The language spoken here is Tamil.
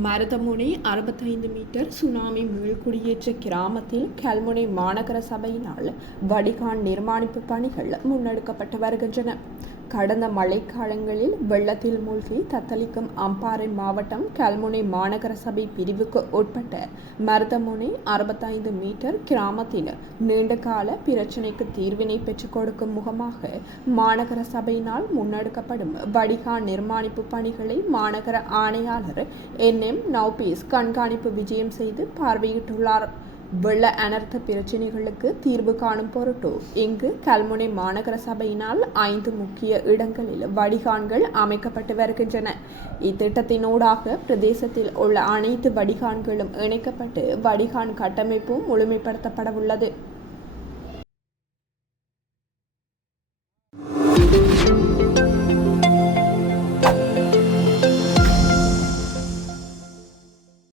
மருதமுனை 65 மீட்டர் சுனாமி மீள்குடியேற்ற கிராமத்தில் கல்முனை மாநகர சபையினால் வடிகான் நிர்மாணிப்பு பணிகள் முன்னெடுக்கப்பட்டு வருகின்றன. கடந்த மழைக்காலங்களில் வெள்ளத்தில் மூழ்கி தத்தளிக்கும் அம்பாறை மாவட்டம் கல்முனை மாநகர சபை பிரிவுக்கு உட்பட்ட மருதமுனை 65 மீட்டர் கிராமத்தின் நீண்டகால பிரச்சினைக்கு தீர்வினை பெற்றுக் கொடுக்கும் முகமாக மாநகர சபையினால் முன்னெடுக்கப்படும் வடிகான் நிர்மாணிப்பு பணிகளை மாநகர ஆணையாளர் NM நௌபீஸ் கண்காணிப்பு விஜயம் செய்து பார்வையிட்டுள்ளார். வெள்ள அனர்த்த பிரச்சினைகளுக்கு தீர்வு காணும் பொருட்டு இங்கு கல்முனை மாநகர சபையினால் 5 முக்கிய இடங்களில் வடிகான்கள் அமைக்கப்பட்டு வருகின்றன. இத்திட்டத்தினூடாக பிரதேசத்தில் உள்ள அனைத்து வடிகான்களும் இணைக்கப்பட்டு வடிகான் கட்டமைப்பும் முழுமைப்படுத்தப்பட உள்ளது.